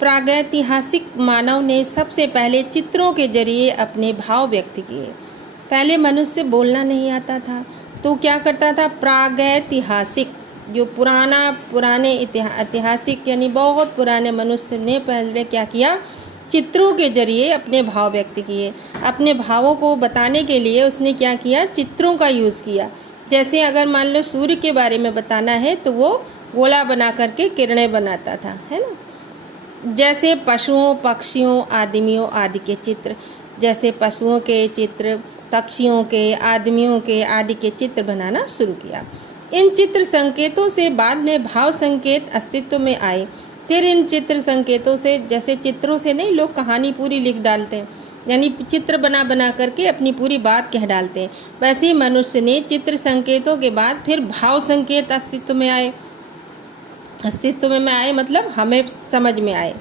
प्रागैतिहासिक मानव ने सबसे पहले चित्रों के जरिए अपने भाव व्यक्त किए। पहले मनुष्य बोलना नहीं आता था तो क्या करता था, प्रागैतिहासिक जो पुराने ऐतिहासिक यानी बहुत पुराने मनुष्य ने पहले क्या किया, चित्रों के जरिए अपने भाव व्यक्त किए। अपने भावों को बताने के लिए उसने क्या किया, चित्रों का यूज़ किया। जैसे अगर मान लो सूर्य के बारे में बताना है तो वो गोला बना करके किरणें बनाता था, है ना। जैसे पशुओं, पक्षियों, आदमियों आदि के चित्र, जैसे पशुओं के चित्र, पक्षियों के, आदमियों के आदि के चित्र बनाना शुरू किया। इन चित्र संकेतों से बाद में भाव संकेत अस्तित्व में आए। फिर इन चित्र संकेतों से, जैसे चित्रों से नहीं लोग कहानी पूरी लिख डालते हैं, यानी चित्र बना बना करके अपनी पूरी बात कह डालते हैं, वैसे ही मनुष्य ने चित्र संकेतों के बाद फिर भाव संकेत अस्तित्व में आए मतलब हमें समझ में आए।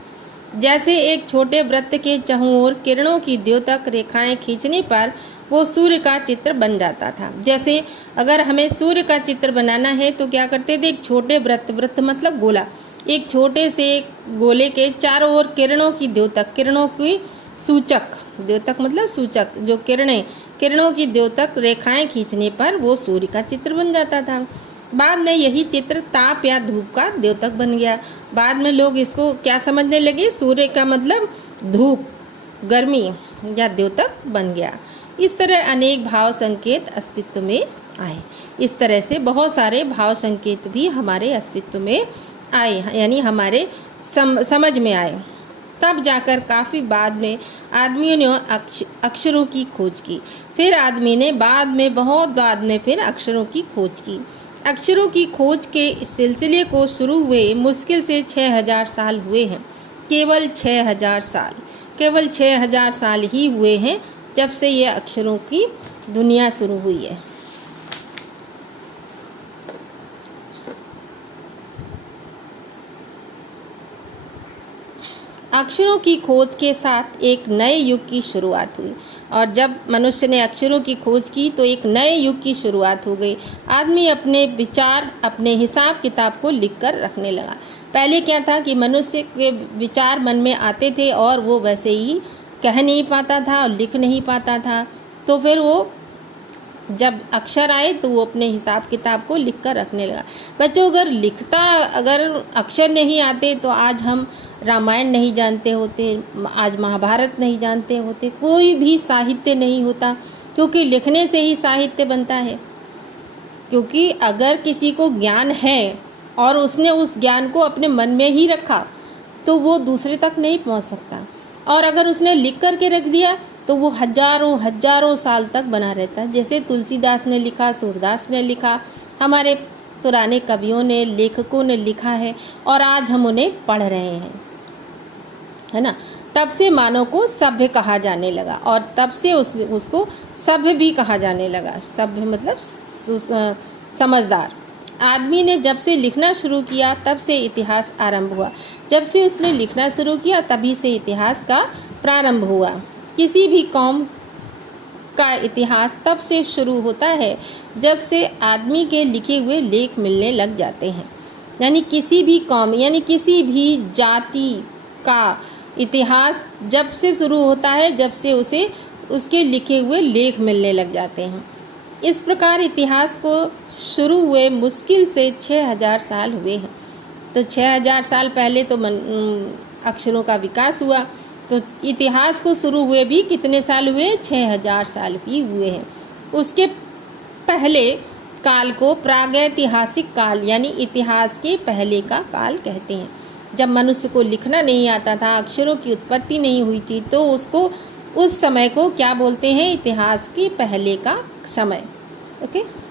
जैसे एक छोटे वृत्त के चारों ओर किरणों की द्योतक रेखाएं खींचने पर वो सूर्य का चित्र बन जाता था। जैसे अगर हमें सूर्य का चित्र बनाना है तो क्या करते थे, एक छोटे वृत्त मतलब गोला, एक छोटे से गोले के चारों ओर किरणों की द्योतक, किरणों की सूचक, द्योतक मतलब सूचक, जो किरणों की द्योतक रेखाएं खींचने पर वो सूर्य का चित्र बन जाता था। बाद में यही चित्र ताप या धूप का द्योतक बन गया। बाद में लोग इसको क्या समझने लगे, सूर्य का मतलब धूप, गर्मी या द्योतक बन गया। इस तरह अनेक भाव संकेत अस्तित्व में आए। इस तरह से बहुत सारे भाव संकेत भी हमारे अस्तित्व में आए, यानी हमारे समझ में आए। तब जाकर काफ़ी बाद में आदमियों ने अक्षरों की खोज की। फिर आदमी ने बहुत बाद में फिर अक्षरों की खोज की। अक्षरों की खोज के इस सिलसिले को शुरू हुए मुश्किल से 6000 साल हुए हैं। केवल 6000 साल ही हुए हैं जब से ये अक्षरों की दुनिया शुरू हुई है। अक्षरों की खोज के साथ एक नए युग की शुरुआत हुई, और जब मनुष्य ने अक्षरों की खोज की तो एक नए युग की शुरुआत हो गई। आदमी अपने विचार, अपने हिसाब किताब को लिखकर रखने लगा। पहले क्या था कि मनुष्य के विचार मन में आते थे और वो वैसे ही कह नहीं पाता था और लिख नहीं पाता था, तो फिर वो जब अक्षर आए तो वो अपने हिसाब किताब को लिख कर रखने लगा। बच्चों, अगर अक्षर नहीं आते तो आज हम रामायण नहीं जानते होते, आज महाभारत नहीं जानते होते, कोई भी साहित्य नहीं होता, क्योंकि लिखने से ही साहित्य बनता है। क्योंकि अगर किसी को ज्ञान है और उसने उस ज्ञान को अपने मन में ही रखा तो वो दूसरे तक नहीं पहुंच सकता, और अगर उसने लिख करके रख दिया तो वो हजारों साल तक बना रहता है। जैसे तुलसीदास ने लिखा, सूरदास ने लिखा, हमारे पुराने कवियों ने, लेखकों ने लिखा है और आज हम उन्हें पढ़ रहे हैं, है ना। तब से मानव को सभ्य कहा जाने लगा और तब से उसको सभ्य भी कहा जाने लगा। सभ्य मतलब समझदार। आदमी ने जब से लिखना शुरू किया तब से इतिहास आरंभ हुआ। जब से उसने लिखना शुरू किया तभी से इतिहास का प्रारंभ हुआ। किसी भी कौम का इतिहास तब से शुरू होता है जब से आदमी के लिखे हुए लेख मिलने लग जाते हैं। यानी किसी भी कौम, यानी किसी भी जाति का इतिहास जब से शुरू होता है जब से उसे उसके लिखे हुए लेख मिलने लग जाते हैं। इस प्रकार इतिहास को शुरू हुए मुश्किल से 6000 साल हुए हैं। तो 6000 साल पहले तो अक्षरों का विकास हुआ, तो इतिहास को शुरू हुए भी कितने साल हुए, 6000 साल ही हुए हैं। उसके पहले काल को प्रागैतिहासिक काल यानी इतिहास के पहले का काल कहते हैं। जब मनुष्य को लिखना नहीं आता था, अक्षरों की उत्पत्ति नहीं हुई थी, तो उसको उस समय को क्या बोलते हैं, इतिहास के पहले का समय। ओके।